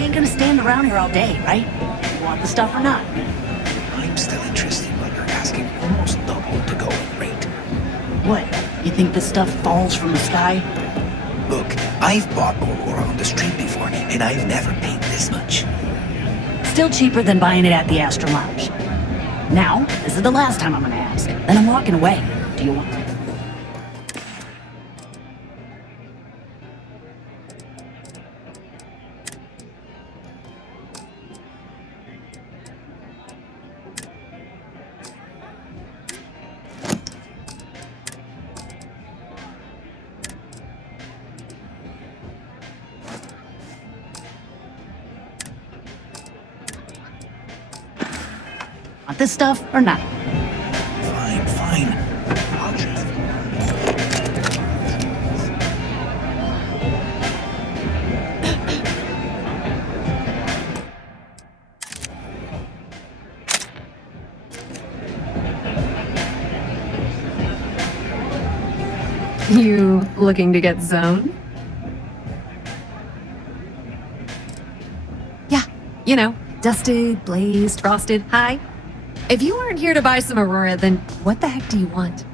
ain't gonna stand around here all day, right? You want the stuff or not? I'm still interested, but you're asking almost double to go in rate. What? You think this stuff falls from the sky? Look, I've bought Aurora on the street before, and I've never paid this much. Still cheaper than buying it at the Astra Lounge. Now, this is the last time I'm gonna ask. Then I'm walking away. Do you want... Want this stuff or not? Fine. I'll just... You looking to get zoned? Yeah, you know, dusted, blazed, frosted, high. If you weren't here to buy some Aurora, then what the heck do you want?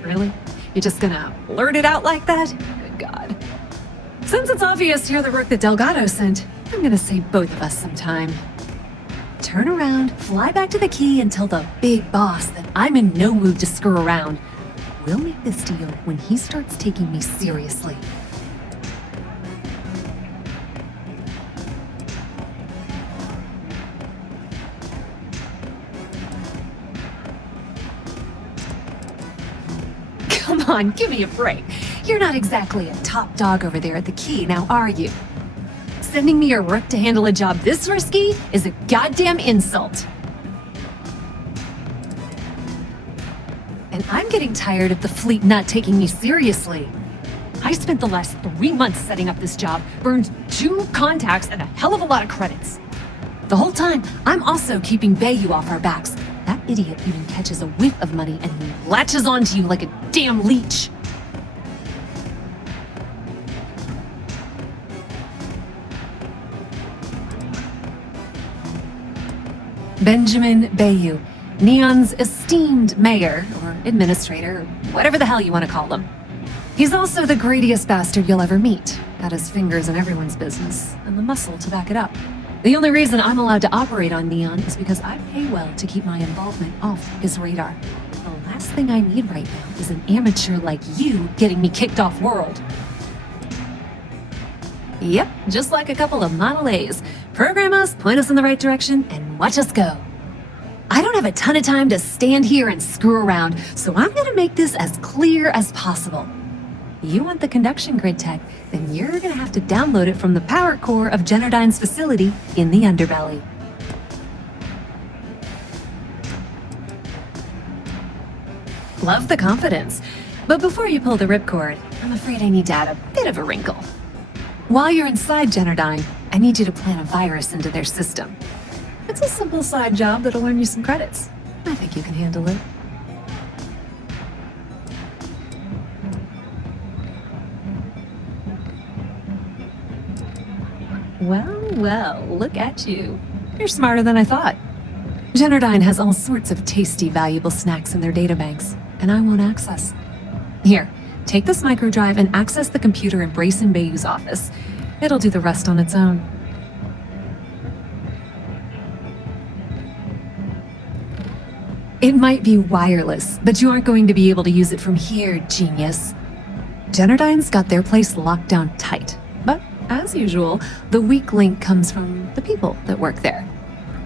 Really? You're just gonna blurt it out like that? Good God. Since it's obvious you're the rook that Delgado sent, I'm gonna save both of us some time. Turn around, fly back to the key, and tell the big boss that I'm in no mood to screw around. We'll make this deal when he starts taking me seriously. Come on, give me a break. You're not exactly a top dog over there at the key, now are you? Sending me a rook to handle a job this risky is a goddamn insult. And I'm getting tired of the fleet not taking me seriously. I spent the last 3 months setting up this job, burned 2 contacts and a hell of a lot of credits. The whole time, I'm also keeping Bayou off our backs. That idiot even catches a whiff of money and latches onto you like a damn leech. Benjamin Bayou, Neon's esteemed mayor, or administrator, or whatever the hell you want to call him. He's also the greediest bastard you'll ever meet. Got his fingers in everyone's business, and the muscle to back it up. The only reason I'm allowed to operate on Neon is because I pay well to keep my involvement off his radar. The last thing I need right now is an amateur like you getting me kicked off world. Yep, just like a couple of Model A's. Program us, point us in the right direction, and watch us go. I don't have a ton of time to stand here and screw around, so I'm gonna make this as clear as possible. You want the conduction grid tech, then you're gonna have to download it from the power core of Generdyne's facility in the underbelly. Love the confidence, but before you pull the ripcord, I'm afraid I need to add a bit of a wrinkle. While you're inside Generdyne, I need you to plant a virus into their system. It's a simple side job that'll earn you some credits. I think you can handle it. Well, look at you. You're smarter than I thought. Generdyne has all sorts of tasty, valuable snacks in their databanks, and I want access. Here, take this microdrive and access the computer in Brayson Bayou's office. It'll do the rest on its own. It might be wireless, but you aren't going to be able to use it from here, genius. Generdyne's got their place locked down tight, but as usual, the weak link comes from the people that work there.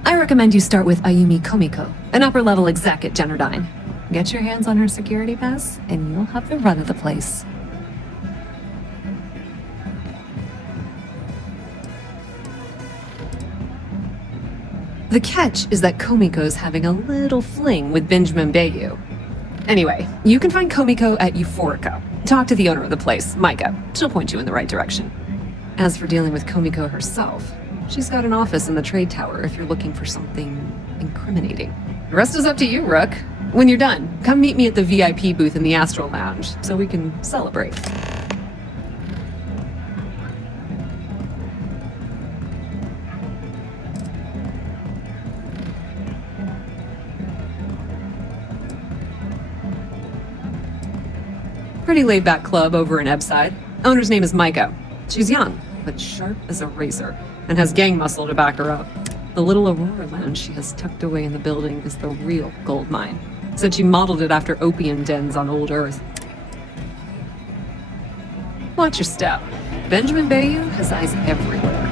I recommend you start with Ayumi Komiko, an upper-level exec at Generdyne. Get your hands on her security pass, and you'll have the run of the place. The catch is that Komiko's having a little fling with Benjamin Bayou. Anyway, you can find Komiko at Euphorica. Talk to the owner of the place, Micah. She'll point you in the right direction. As for dealing with Komiko herself, she's got an office in the trade tower if you're looking for something incriminating. The rest is up to you, Rook. When you're done, come meet me at the VIP booth in the Astral Lounge so we can celebrate. Pretty laid-back club over in Ebbside. Owner's name is Maiko. She's young, but sharp as a razor, and has gang muscle to back her up. The little Aurora lounge she has tucked away in the building is the real gold mine. Said she modeled it after opium dens on old Earth. Watch your step. Benjamin Bayou has eyes everywhere.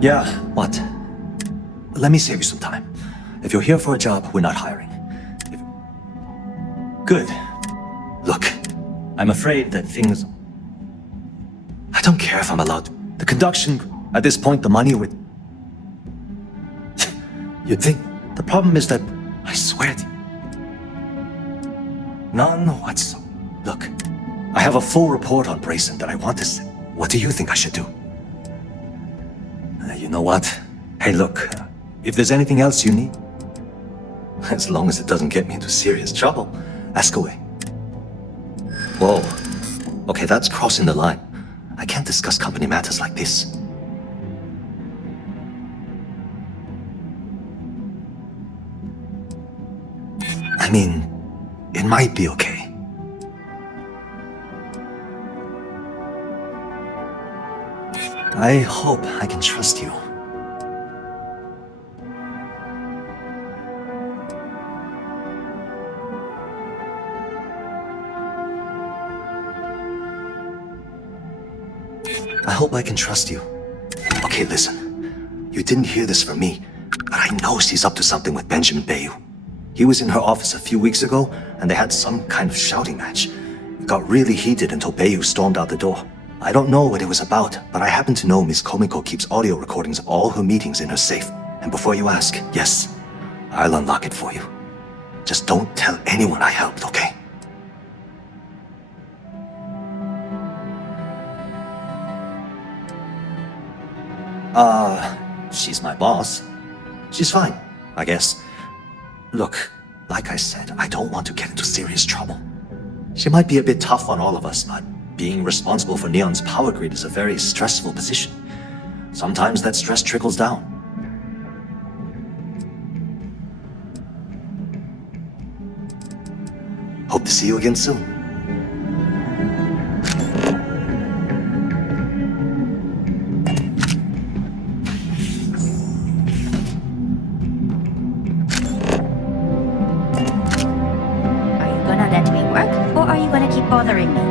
Yeah, what? Let me save you some time. If you're here for a job, we're not hiring. Good. Look, I'm afraid that things... I don't care if I'm allowed to. The conduction, at this point, the money would... You'd think... The problem is that... I swear to you... None whatsoever. Look, I have a full report on Brayson that I want to send. What do you think I should do? You know what? Hey, look, if there's anything else you need, as long as it doesn't get me into serious trouble, ask away. Whoa. Okay, that's crossing the line. I can't discuss company matters like this. I mean, it might be okay. I hope I can trust you. I hope I can trust you. Okay, listen. You didn't hear this from me, but I know she's up to something with Benjamin Bayou. He was in her office a few weeks ago, and they had some kind of shouting match. It got really heated until Bayou stormed out the door. I don't know what it was about, but I happen to know Miss Komiko keeps audio recordings of all her meetings in her safe. And before you ask, yes, I'll unlock it for you. Just don't tell anyone I helped, okay? She's my boss. She's fine, I guess. Look, like I said, I don't want to get into serious trouble. She might be a bit tough on all of us, but being responsible for Neon's power grid is a very stressful position. Sometimes that stress trickles down. Hope to see you again soon. Are you gonna let me work, or are you gonna keep bothering me?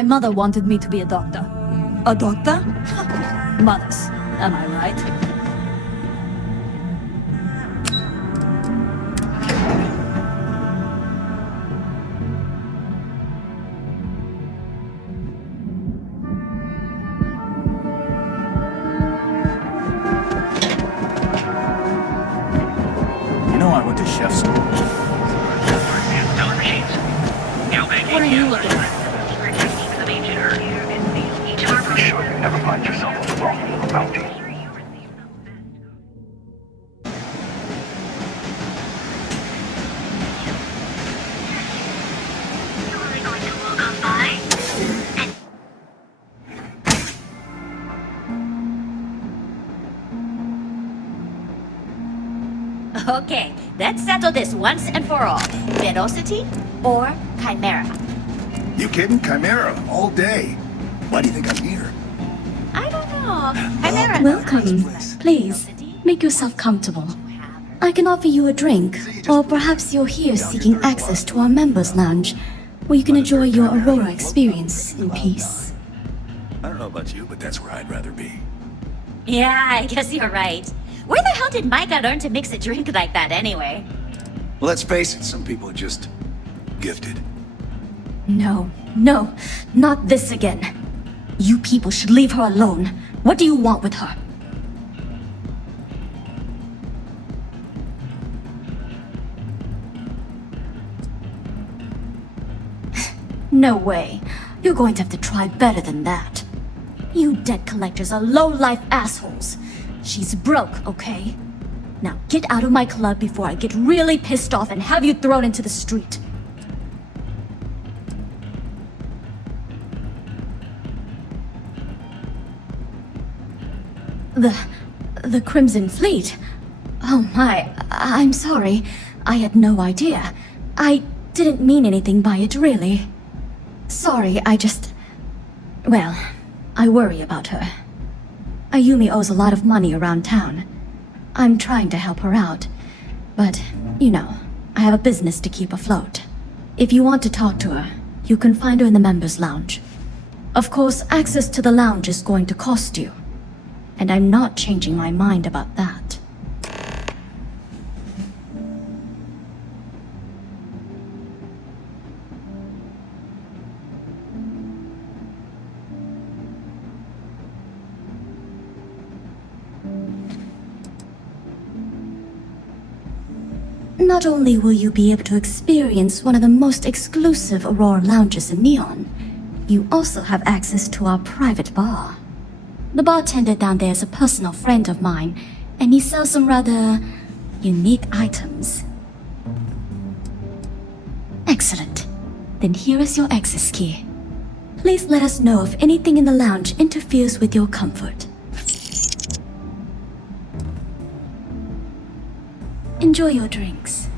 My mother wanted me to be a doctor. A doctor? Mothers, am I right? You know I went to chef school. What are you looking at? Be sure you never find yourself alone on the mountain. Okay, let's settle this once and for all. Velocity or Chimera? You kidding? Chimera, all day. Why do you think I'm here? I don't know. Chimera. Welcome. Please, make yourself comfortable. I can offer you a drink, or perhaps you're here seeking access to our members' lounge, where you can enjoy your Aurora experience in peace. I don't know about you, but that's where I'd rather be. Yeah, I guess you're right. Where the hell did Micah learn to mix a drink like that anyway? Well, let's face it, some people are just gifted. No, not this again. You people should leave her alone. What do you want with her? No way. You're going to have to try better than that. You debt collectors are low-life assholes. She's broke, okay? Now get out of my club before I get really pissed off and have you thrown into the street. The Crimson Fleet? Oh my, I'm sorry. I had no idea. I didn't mean anything by it, really. Sorry, well, I worry about her. Ayumi owes a lot of money around town. I'm trying to help her out. But, you know, I have a business to keep afloat. If you want to talk to her, you can find her in the members' lounge. Of course, access to the lounge is going to cost you. And I'm not changing my mind about that. Not only will you be able to experience one of the most exclusive Aurora lounges in Neon, you also have access to our private bar. The bartender down there is a personal friend of mine, and he sells some rather unique items. Excellent. Then here is your access key. Please let us know if anything in the lounge interferes with your comfort. Enjoy your drinks.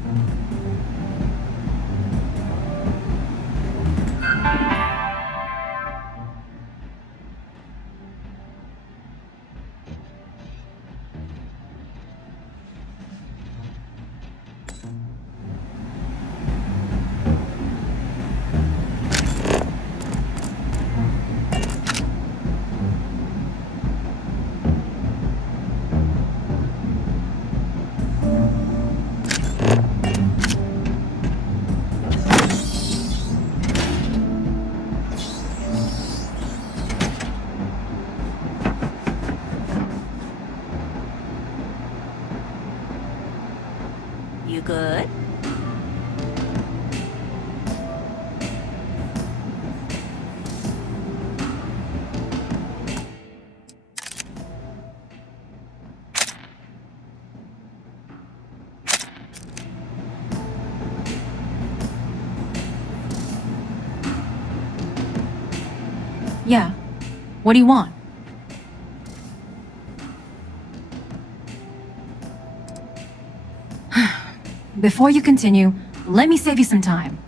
You good? Yeah. What do you want? Before you continue, let me save you some time.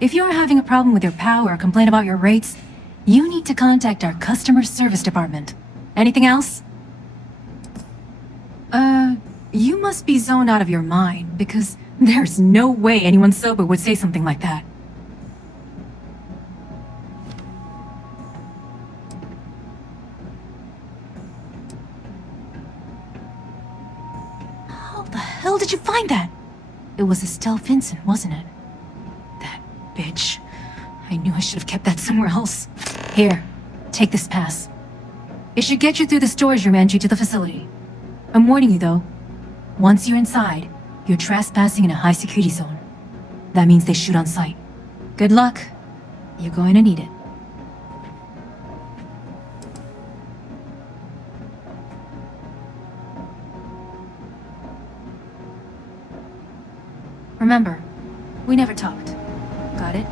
If you're having a problem with your POW or complain about your rates, you need to contact our customer service department. Anything else? You must be zoned out of your mind, because there's no way anyone sober would say something like that. the hell did you find that? It was Estelle Vincent, wasn't it? That bitch. I knew I should have kept that somewhere else. Here, take this pass. It should get you through the storage room entry to the facility. I'm warning you though. Once you're inside, you're trespassing in a high security zone. That means they shoot on sight. Good luck. You're going to need it. Remember, we never talked. Got it?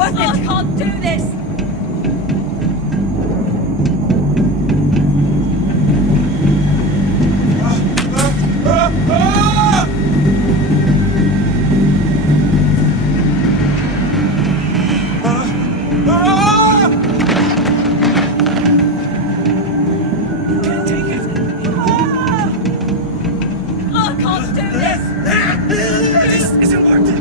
worth it. I can't do this. This isn't working.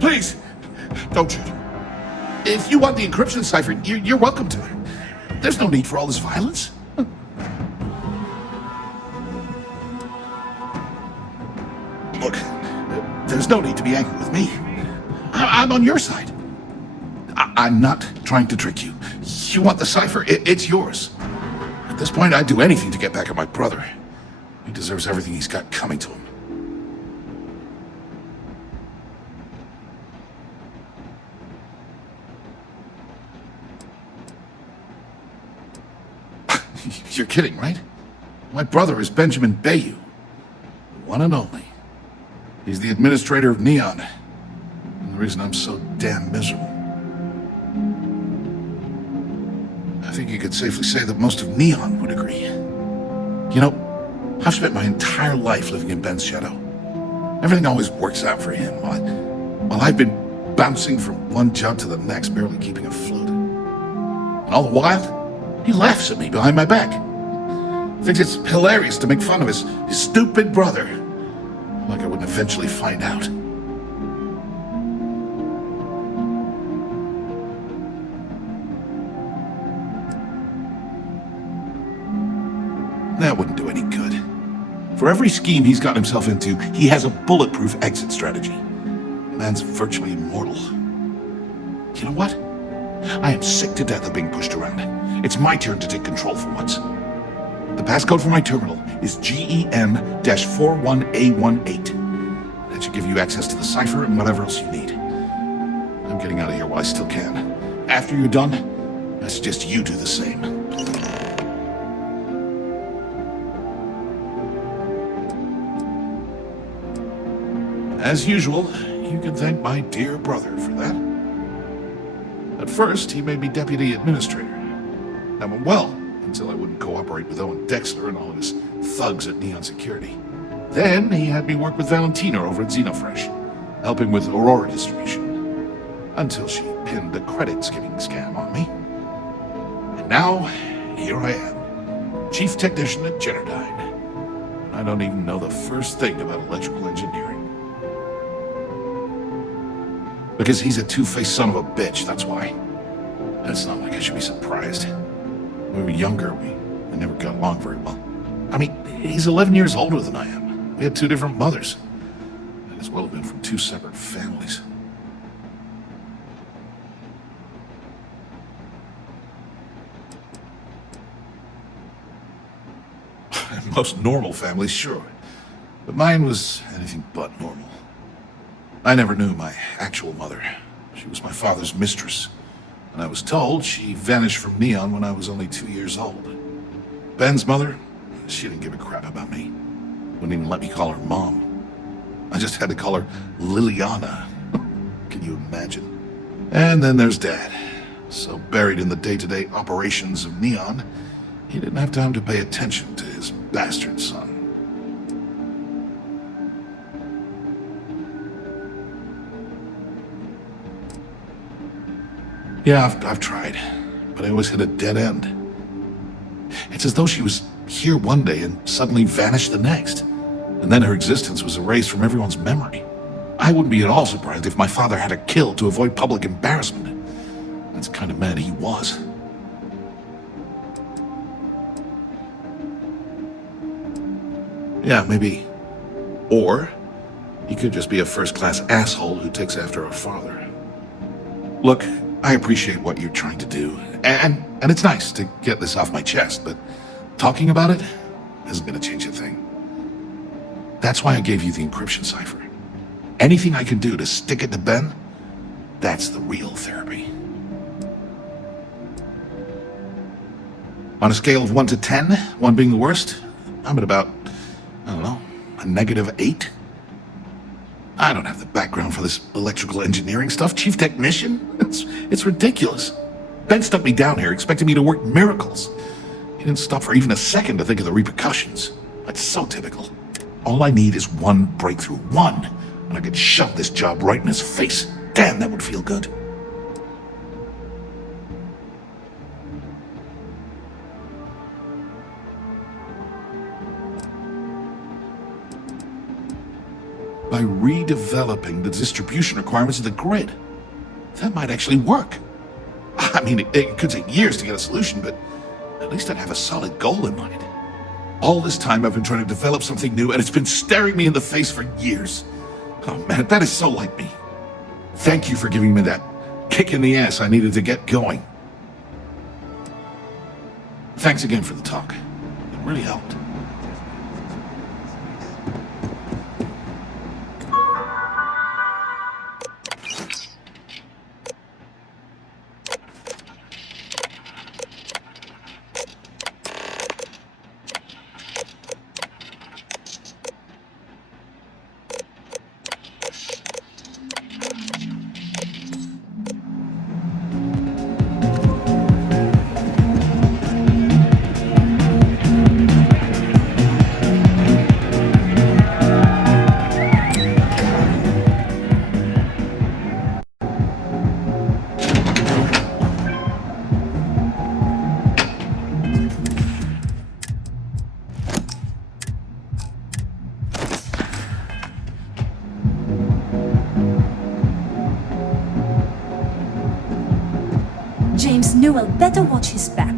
Please, don't shoot. If you want the encryption cipher, you're welcome to it. There's no need for all this violence. Look, there's no need to be angry with me. I'm on your side. I'm not trying to trick you. You want the cipher? It's yours. At this point, I'd do anything to get back at my brother. He deserves everything he's got coming to him. You're kidding, right? My brother is Benjamin Bayou. One and only. He's the administrator of Neon. And the reason I'm so damn miserable. I think you could safely say that most of Neon would agree. You know, I've spent my entire life living in Ben's shadow. Everything always works out for him, while I've been bouncing from one job to the next, barely keeping afloat. And all the while, he laughs at me behind my back. Thinks it's hilarious to make fun of his stupid brother. Like I wouldn't eventually find out. That wouldn't do any good. For every scheme he's got himself into, he has a bulletproof exit strategy. The man's virtually immortal. You know what? I am sick to death of being pushed around. It's my turn to take control for once. The passcode for my terminal is GEN-41A18. That should give you access to the cipher and whatever else you need. I'm getting out of here while I still can. After you're done, I suggest you do the same. As usual, you can thank my dear brother for that. At first, he made me deputy administrator. That went well, until I wouldn't cooperate with Owen Dexter and all of his thugs at Neon Security. Then he had me work with Valentina over at Xenofresh. helping with Aurora distribution, until she pinned a credit skimming scam on me. And now, here I am, chief technician at Generdyne. I don't even know the first thing about electrical engineering. Because he's a two-faced son of a bitch, that's why. And it's not like I should be surprised. When we were younger, we never got along very well. I mean, he's 11 years older than I am. We had two different mothers. Might as well have been from two separate families. Most normal families, sure. But mine was anything but normal. I never knew my actual mother. She was my father's mistress. And I was told she vanished from Neon when I was only 2 years old. Ben's mother, she didn't give a crap about me. Wouldn't even let me call her Mom. I just had to call her Liliana. Can you imagine? And then there's Dad. So buried in the day-to-day operations of Neon, he didn't have time to pay attention to his bastard son. Yeah, I've tried, but I always hit a dead end. It's as though she was here one day and suddenly vanished the next, and then her existence was erased from everyone's memory. I wouldn't be at all surprised if my father had her killed to avoid public embarrassment. That's the kind of man he was. Yeah, maybe. Or he could just be a first-class asshole who takes after her father. Look, I appreciate what you're trying to do, and it's nice to get this off my chest, but talking about it isn't going to change a thing. That's why I gave you the encryption cipher. Anything I can do to stick it to Ben, that's the real therapy. On a scale of 1 to 10, 1 being the worst, I'm at about, I don't know, a -8. I don't have the background for this electrical engineering stuff. Chief technician? It's ridiculous. Ben stuck me down here expecting me to work miracles. He didn't stop for even a second to think of the repercussions. That's so typical. All I need is one breakthrough. One. And I could shove this job right in his face. Damn, that would feel good. By redeveloping the distribution requirements of the grid. That might actually work. I mean, it could take years to get a solution, but at least I'd have a solid goal in mind. All this time I've been trying to develop something new, and it's been staring me in the face for years. Oh man, that is so like me. Thank you for giving me that kick in the ass I needed to get going. Thanks again for the talk. It really helped. James Newell better watch his back.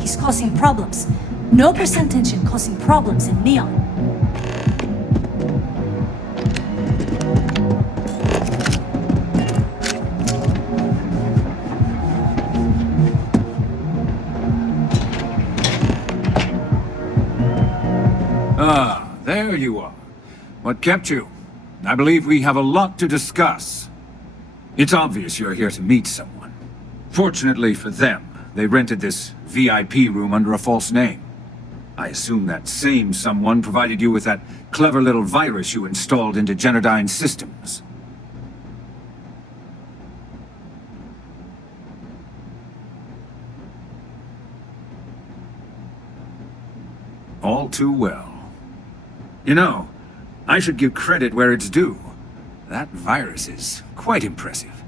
He's causing problems. No percentage in causing problems in Neon. Ah, there you are. What kept you? I believe we have a lot to discuss. It's obvious you're here to meet someone. Fortunately for them, they rented this VIP room under a false name. I assume that same someone provided you with that clever little virus you installed into Generdyne's systems. All too well. You know, I should give credit where it's due. That virus is quite impressive.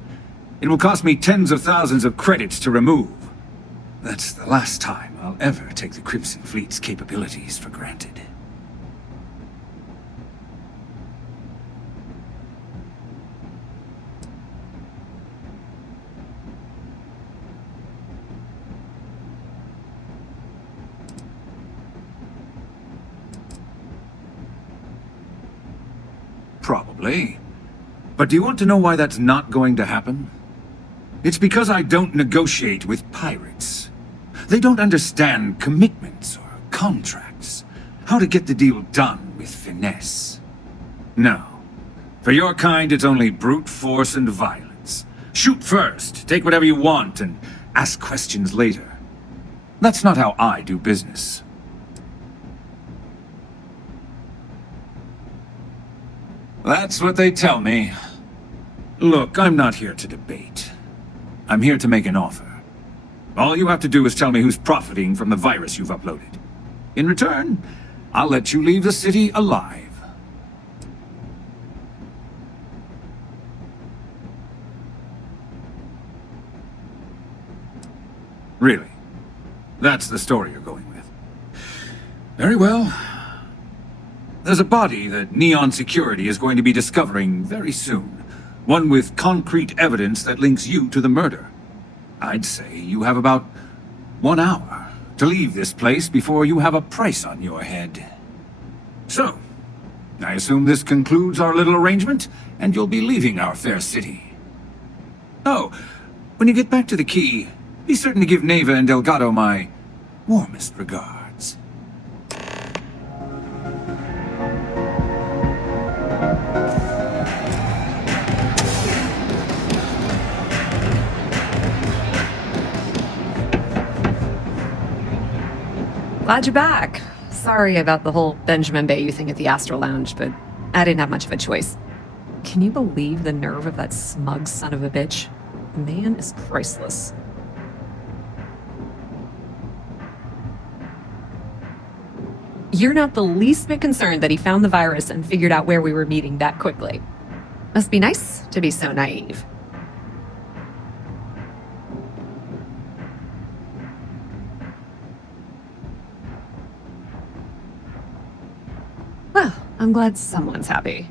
It will cost me tens of thousands of credits to remove. That's the last time I'll ever take the Crimson Fleet's capabilities for granted. Probably. But do you want to know why that's not going to happen? It's because I don't negotiate with pirates. They don't understand commitments or contracts. How to get the deal done with finesse. No. For your kind, it's only brute force and violence. Shoot first, take whatever you want, and ask questions later. That's not how I do business. That's what they tell me. Look, I'm not here to debate. I'm here to make an offer. All you have to do is tell me who's profiting from the virus you've uploaded. In return, I'll let you leave the city alive. Really? That's the story you're going with. Very well. There's a body that Neon Security is going to be discovering very soon. One with concrete evidence that links you to the murder. I'd say you have about 1 hour to leave this place before you have a price on your head. So, I assume this concludes our little arrangement, and you'll be leaving our fair city. Oh, when you get back to the key, be certain to give Neva and Delgado my warmest regards. Glad you're back. Sorry about the whole Benjamin Bayou thing at the Astro Lounge, but I didn't have much of a choice. Can you believe the nerve of that smug son of a bitch? The man is priceless. You're not the least bit concerned that he found the virus and figured out where we were meeting that quickly. Must be nice to be so naive. Well, I'm glad someone's happy.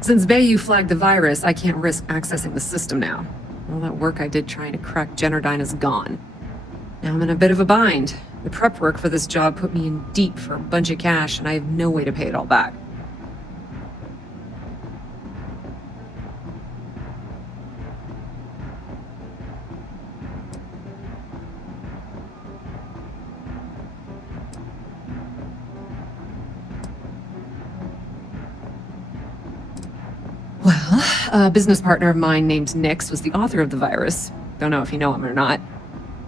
Since Bayou flagged the virus, I can't risk accessing the system now. All that work I did trying to crack Generdyne is gone. Now I'm in a bit of a bind. The prep work for this job put me in deep for a bunch of cash, and I have no way to pay it all back. Well, a business partner of mine named Nix was the author of the virus. Don't know if you know him or not.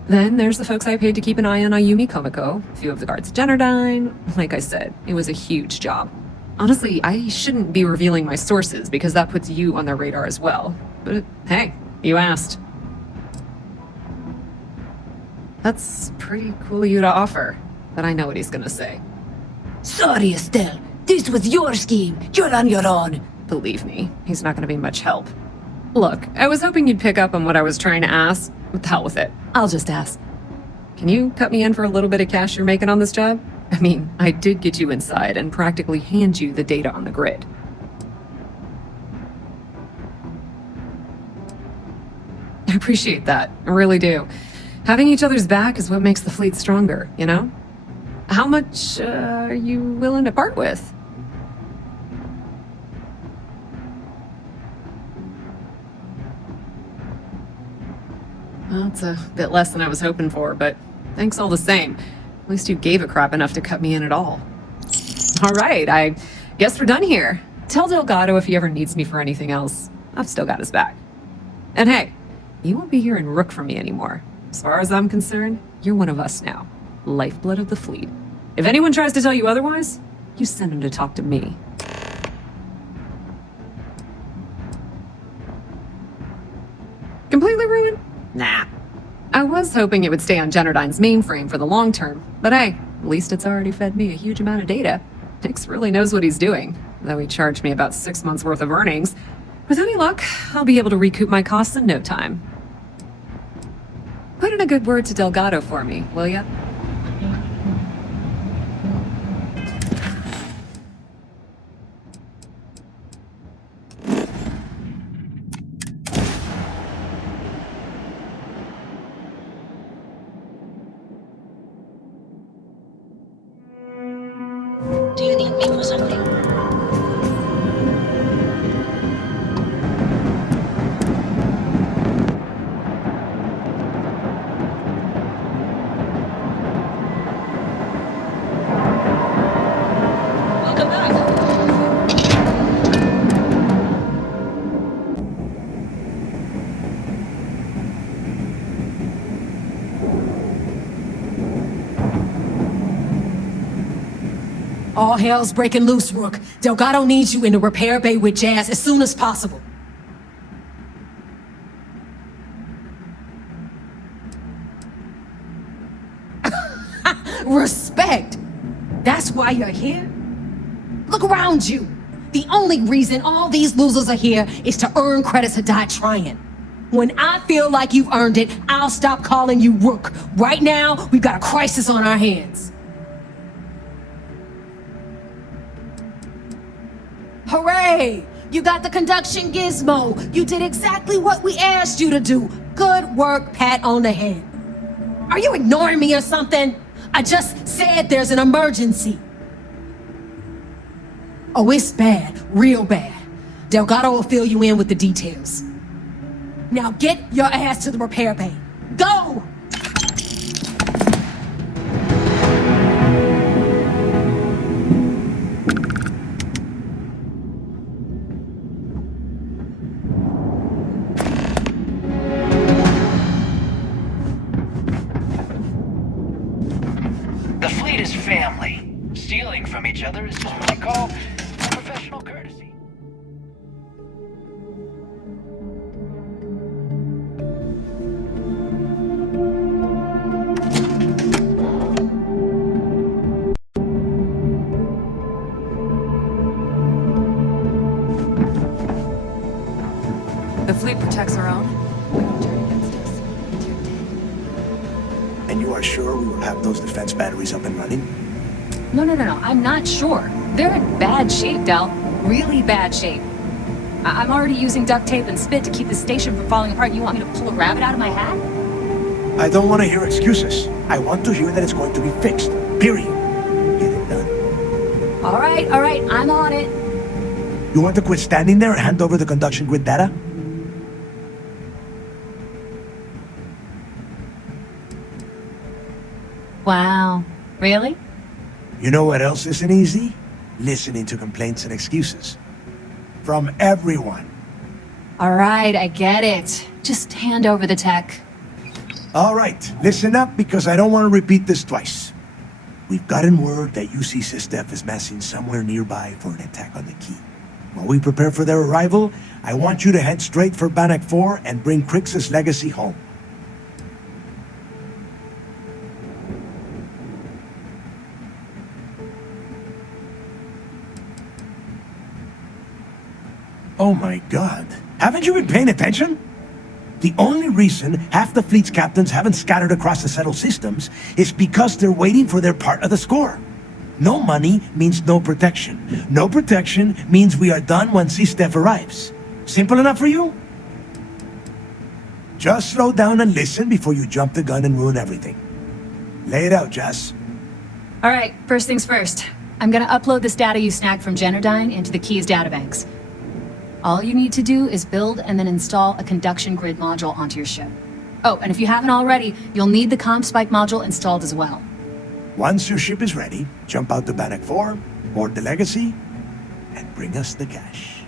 Then there's the folks I paid to keep an eye on Ayumi Komiko, a few of the guards at Generdyne. Like I said, it was a huge job. Honestly, I shouldn't be revealing my sources because that puts you on their radar as well. But hey, you asked. That's pretty cool of you to offer, but I know what he's gonna say. Sorry, Estelle. This was your scheme. You're on your own. Believe me, he's not gonna be much help. Look, I was hoping you'd pick up on what I was trying to ask. What the hell with it? I'll just ask. Can you cut me in for a little bit of cash you're making on this job? I mean, I did get you inside and practically hand you the data on the grid. I appreciate that. I really do. Having each other's back is what makes the fleet stronger, you know? How much are you willing to part with? Well, it's a bit less than I was hoping for, but thanks all the same. At least you gave a crap enough to cut me in at all. All right, I guess we're done here. Tell Delgado if he ever needs me for anything else. I've still got his back. And hey, you won't be hearing Rook from me anymore. As far as I'm concerned, you're one of us now. Lifeblood of the fleet. If anyone tries to tell you otherwise, you send them to talk to me. Completely ruined? Nah. I was hoping it would stay on Generdyne's mainframe for the long term, but hey, at least it's already fed me a huge amount of data. Nix really knows what he's doing, though he charged me about 6 months worth of earnings. With any luck, I'll be able to recoup my costs in no time. Put in a good word to Delgado for me, will ya? Do you need me for something? Welcome back. All hell's breaking loose, Rook. Delgado needs you in the repair bay with Jazz as soon as possible. Respect! That's why you're here? Look around you. The only reason all these losers are here is to earn credits to die trying. When I feel like you've earned it, I'll stop calling you Rook. Right now, we've got a crisis on our hands. Hooray! You got the conduction gizmo. You did exactly what we asked you to do. Good work, pat on the head. Are you ignoring me or something? I just said there's an emergency. Oh, it's bad, real bad. Delgado will fill you in with the details. Now get your ass to the repair bay. Go! The fleet is family. Stealing from each other is just what I call professional courtesy. The fleet protects our own. And you are sure we will have those defense batteries up and running? No. I'm not sure. They're in bad shape, Del. Really bad shape. I'm already using duct tape and spit to keep the station from falling apart. You want me to pull a rabbit out of my hat? I don't want to hear excuses. I want to hear that it's going to be fixed. Period. Get it done. All right. I'm on it. You want to quit standing there and hand over the conduction grid data? Wow. Really? You know what else isn't easy? Listening to complaints and excuses. From everyone. All right, I get it. Just hand over the tech. All right, listen up because I don't want to repeat this twice. We've gotten word that UC Systef is massing somewhere nearby for an attack on the key. While we prepare for their arrival, I want you to head straight for Bannock 4 and bring Crix's legacy home. Oh my god. Haven't you been paying attention? The only reason half the fleet's captains haven't scattered across the settled systems is because they're waiting for their part of the score. No money means no protection. No protection means we are done when C-Steph arrives. Simple enough for you? Just slow down and listen before you jump the gun and ruin everything. Lay it out, Jess. All right, first things first. I'm gonna upload this data you snagged from Generdyne into the Keys databanks. All you need to do is build and then install a conduction grid module onto your ship. Oh, and if you haven't already, you'll need the comm spike module installed as well. Once your ship is ready, jump out to Bannock 4, board the Legacy, and bring us the cash.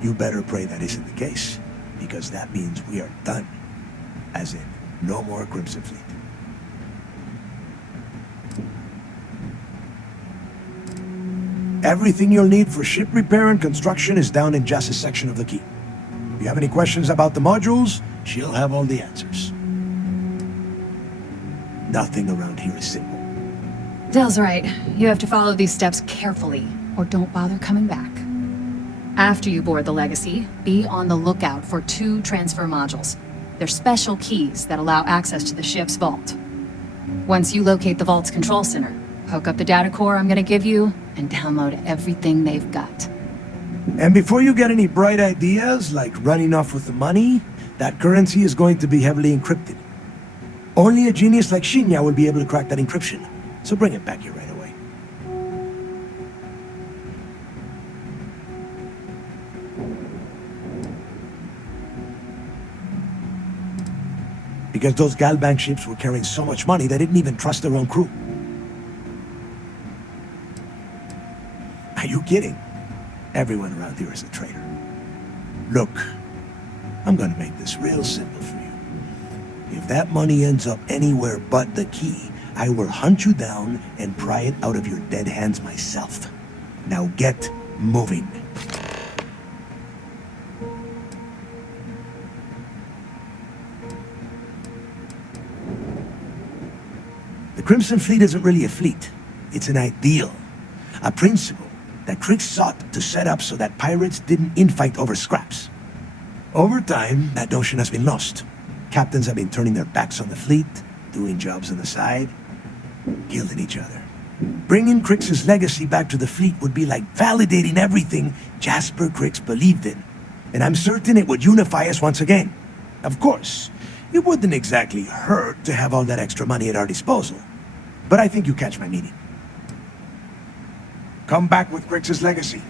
You better pray that isn't the case, because that means we are done. As in, no more Crimson Fleet. Everything you'll need for ship repair and construction is down in Jess's section of the key. If you have any questions about the modules, she'll have all the answers. Nothing around here is simple. Dale's right. You have to follow these steps carefully, or don't bother coming back. After you board the Legacy, be on the lookout for 2 transfer modules. They're special keys that allow access to the ship's vault. Once you locate the vault's control center, hook up the data core I'm gonna give you, and download everything they've got. And before you get any bright ideas, like running off with the money, that currency is going to be heavily encrypted. Only a genius like Shinya will be able to crack that encryption, so bring it back here right away. Because those Galbank ships were carrying so much money, they didn't even trust their own crew. Are you kidding? Everyone around here is a traitor. Look, I'm gonna make this real simple for you. If that money ends up anywhere but the key, I will hunt you down and pry it out of your dead hands myself. Now get moving. The Crimson Fleet isn't really a fleet. It's an ideal. A principle that Krix sought to set up so that pirates didn't infight over scraps. Over time, that notion has been lost. Captains have been turning their backs on the fleet, doing jobs on the side, killing each other. Bringing Krix's legacy back to the fleet would be like validating everything Jasper Krix believed in. And I'm certain it would unify us once again. Of course, it wouldn't exactly hurt to have all that extra money at our disposal. But I think you catch my meaning. Come back with Krix's legacy.